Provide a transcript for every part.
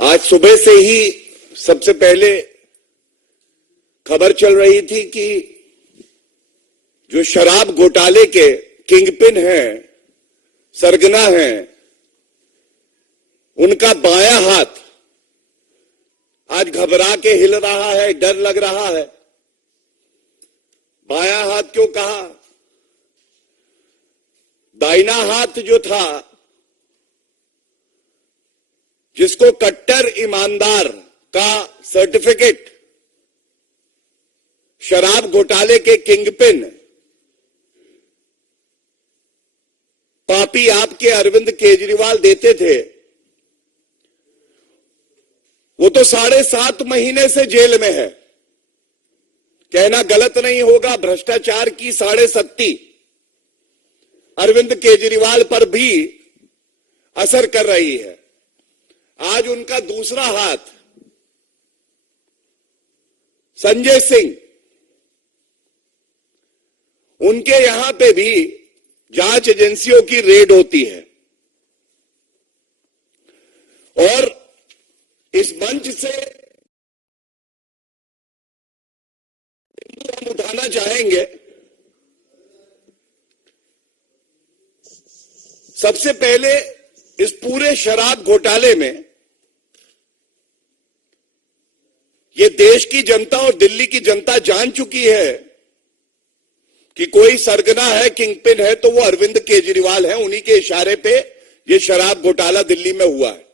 आज सुबह से ही सबसे पहले खबर चल रही थी कि जो शराब घोटाले के किंगपिन हैं, सरगना हैं, उनका बायां हाथ आज घबरा के हिल रहा है, डर लग रहा है। बायां हाथ क्यों कहा? दाहिना हाथ जो था, जिसको कट्टर ईमानदार का सर्टिफिकेट शराब घोटाले के किंगपिन पापी आपके अरविंद केजरीवाल देते थे, वो तो 7.5 महीने से जेल में है। कहना गलत नहीं होगा, भ्रष्टाचार की 7.5 अरविंद केजरीवाल पर भी असर कर रही है। आज उनका दूसरा हाथ संजय सिंह, उनके यहां पे भी जांच एजेंसियों की रेड होती है और इस मंच से हम उठाना चाहेंगे। सबसे पहले इस पूरे शराब घोटाले में ये देश की जनता और दिल्ली की जनता जान चुकी है कि कोई सरगना है, किंगपिन है तो वो अरविंद केजरीवाल है। उन्हीं के इशारे पे ये शराब घोटाला दिल्ली में हुआ है।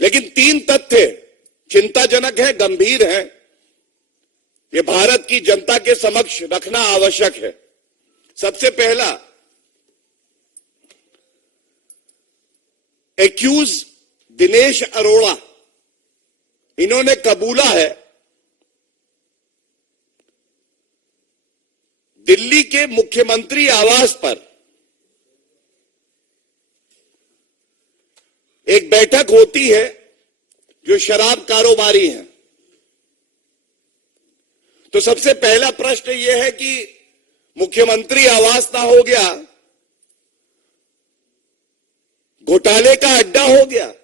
लेकिन 3 तथ्य चिंताजनक है, गंभीर है, ये भारत की जनता के समक्ष रखना आवश्यक है। सबसे पहला, एक्यूज दिनेश अरोड़ा, इन्होंने कबूला है दिल्ली के मुख्यमंत्री आवास पर एक बैठक होती है जो शराब कारोबारी हैं। तो सबसे पहला प्रश्न यह है कि मुख्यमंत्री आवास ना हो गया, घोटाले का अड्डा हो गया,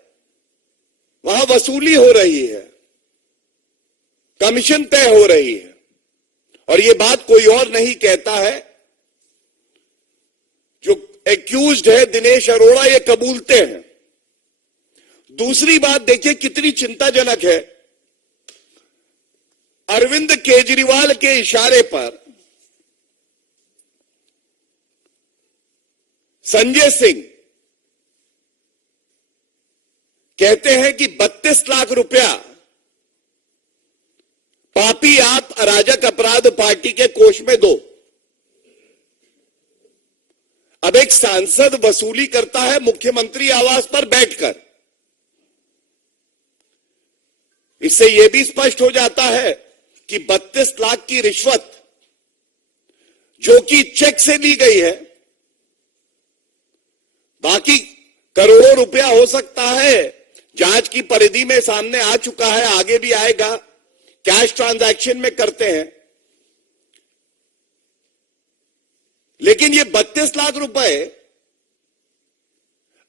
वहां वसूली हो रही है, कमीशन तय हो रही है। और यह बात कोई और नहीं कहता है, जो एक्यूज्ड है दिनेश अरोड़ा, ये कबूलते हैं। दूसरी बात देखिए कितनी चिंताजनक है, अरविंद केजरीवाल के इशारे पर संजय सिंह कहते हैं कि 32 लाख रुपया पापी आप अराजक अपराध पार्टी के कोष में दो। अब एक सांसद वसूली करता है मुख्यमंत्री आवास पर बैठकर। इससे यह भी स्पष्ट हो जाता है कि 32 लाख की रिश्वत जो कि चेक से ली गई है, बाकी करोड़ों रुपया हो सकता है, जांच की परिधि में सामने आ चुका है, आगे भी आएगा, कैश ट्रांजैक्शन में करते हैं। लेकिन ये 32 लाख रुपए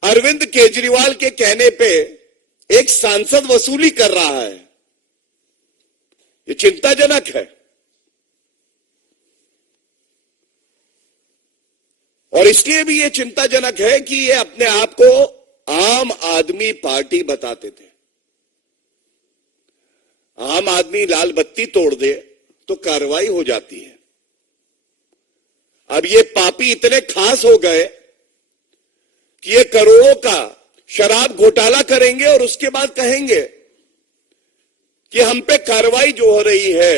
अरविंद केजरीवाल के कहने पे एक सांसद वसूली कर रहा है, ये चिंताजनक है। और इसलिए भी ये चिंताजनक है कि ये अपने आप को आम आदमी पार्टी बताते थे। आम आदमी लाल बत्ती तोड़ दे तो कार्रवाई हो जाती है। अब ये पापी इतने खास हो गए कि ये करोड़ों का शराब घोटाला करेंगे और उसके बाद कहेंगे कि हम पे कार्रवाई जो हो रही है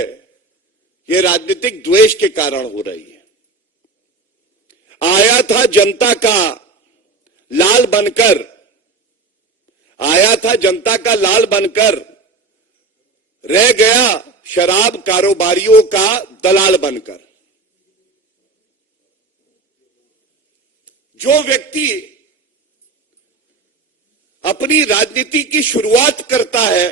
ये राजनीतिक द्वेष के कारण हो रही है। आया था जनता का लाल बनकर, आया था जनता का लाल बनकर, रह गया शराब कारोबारियों का दलाल बनकर। जो व्यक्ति अपनी राजनीति की शुरुआत करता है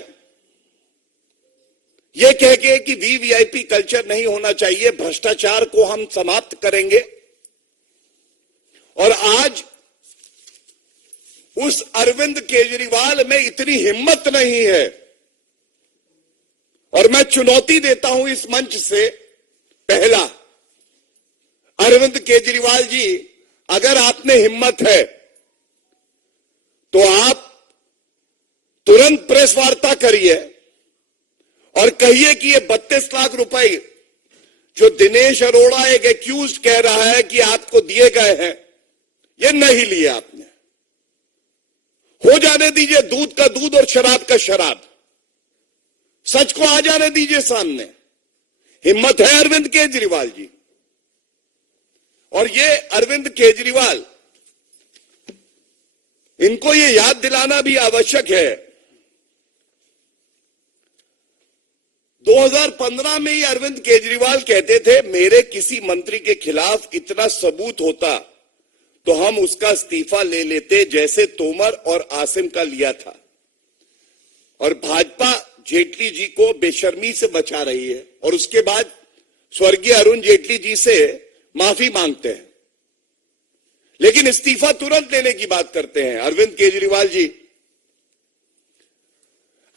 यह कह के कि वीवीआईपी कल्चर नहीं होना चाहिए, भ्रष्टाचार को हम समाप्त करेंगे, और आज उस अरविंद केजरीवाल में इतनी हिम्मत नहीं है। और मैं चुनौती देता हूं इस मंच से, पहला, अरविंद केजरीवाल जी, अगर आपने हिम्मत है तो आप तुरंत प्रेस वार्ता करिए और कहिए कि ये 32 लाख रुपए जो दिनेश अरोड़ा एक एक्यूज कह रहा है कि आपको दिए गए हैं, ये नहीं लिए आपने। हो जाने दीजिए दूध का दूध और शराब का शराब, सच को आ जाने दीजिए सामने। हिम्मत है अरविंद केजरीवाल जी। और ये अरविंद केजरीवाल, इनको ये याद दिलाना भी आवश्यक है, 2015 में ही अरविंद केजरीवाल कहते थे मेरे किसी मंत्री के खिलाफ इतना सबूत होता तो हम उसका इस्तीफा ले लेते, जैसे तोमर और आसिम का लिया था। और भाजपा जेटली जी को बेशर्मी से बचा रही है और उसके बाद स्वर्गीय अरुण जेटली जी से माफी मांगते हैं, लेकिन इस्तीफा तुरंत लेने की बात करते हैं। अरविंद केजरीवाल जी,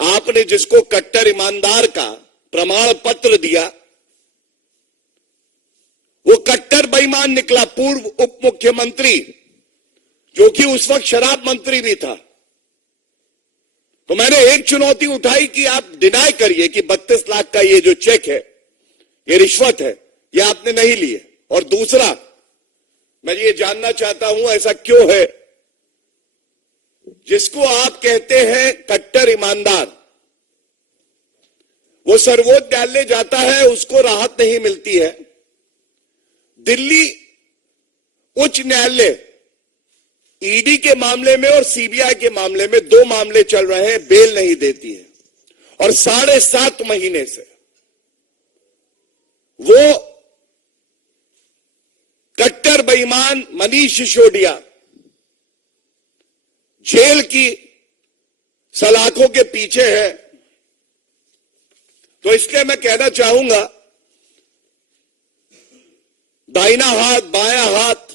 आपने जिसको कट्टर ईमानदार का प्रमाण पत्र दिया, वो कट्टर बेईमान निकला। पूर्व उप मुख्यमंत्री जो कि उस वक्त शराब मंत्री भी था। तो मैंने एक चुनौती उठाई कि आप डिनाई करिए कि 32 लाख का ये जो चेक है, ये रिश्वत है, ये आपने नहीं लिए। और दूसरा, मैं ये जानना चाहता हूं ऐसा क्यों है, जिसको आप कहते हैं कट्टर ईमानदार, वो सर्वोच्च न्यायालय जाता है, उसको राहत नहीं मिलती है। दिल्ली उच्च न्यायालय ईडी के मामले में और सीबीआई के मामले में 2 मामले चल रहे हैं, बेल नहीं देती है। और 7.5 महीने से वो कट्टर बेईमान मनीष सिसोदिया जेल की सलाखों के पीछे है। तो इसलिए मैं कहना चाहूंगा, दाहिना हाथ बायां हाथ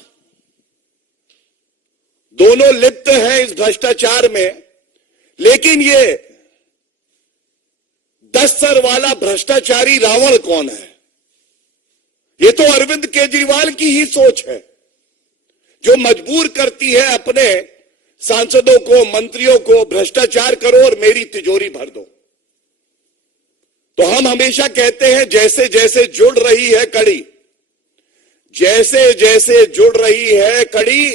दोनों लिप्त हैं इस भ्रष्टाचार में, लेकिन ये 10 सर वाला भ्रष्टाचारी रावण कौन है? ये तो अरविंद केजरीवाल की ही सोच है, जो मजबूर करती है अपने सांसदों को, मंत्रियों को, भ्रष्टाचार करो और मेरी तिजोरी भर दो। तो हम हमेशा कहते हैं, जैसे जैसे जुड़ रही है कड़ी, जैसे जैसे जुड़ रही है कड़ी,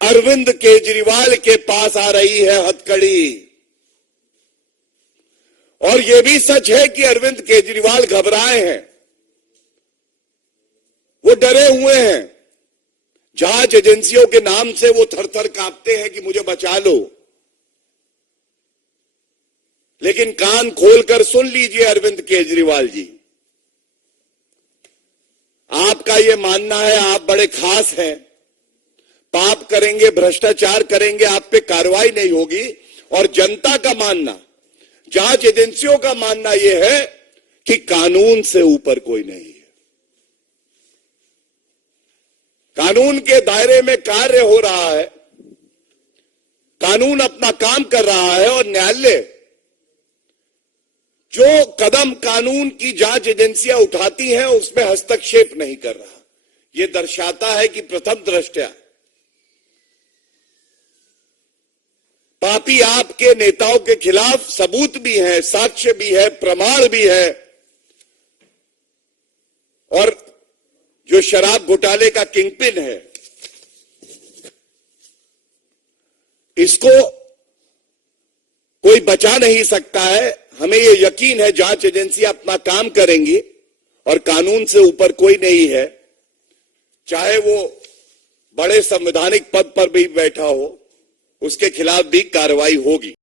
अरविंद केजरीवाल के पास आ रही है हथकड़ी। और यह भी सच है कि अरविंद केजरीवाल घबराए हैं, वो डरे हुए हैं। जांच एजेंसियों के नाम से वो थर-थर कांपते हैं कि मुझे बचा लो। लेकिन कान खोलकर सुन लीजिए अरविंद केजरीवाल जी, आपका ये मानना है आप बड़े खास हैं, पाप करेंगे, भ्रष्टाचार करेंगे, आप पे कार्रवाई नहीं होगी। और जनता का मानना, जांच एजेंसियों का मानना यह है कि कानून से ऊपर कोई नहीं है। कानून के दायरे में कार्य हो रहा है, कानून अपना काम कर रहा है और न्यायालय जो कदम कानून की जांच एजेंसियां उठाती हैं उसमें हस्तक्षेप नहीं कर रहा। यह दर्शाता है कि प्रथम दृष्टया पापी आपके नेताओं के खिलाफ सबूत भी है, साक्ष्य भी है, प्रमाण भी है। और जो शराब घोटाले का किंगपिन है, इसको कोई बचा नहीं सकता है। हमें यह यकीन है जांच एजेंसी अपना काम करेंगी और कानून से ऊपर कोई नहीं है, चाहे वो बड़े संवैधानिक पद पर भी बैठा हो, उसके खिलाफ भी कार्रवाई होगी।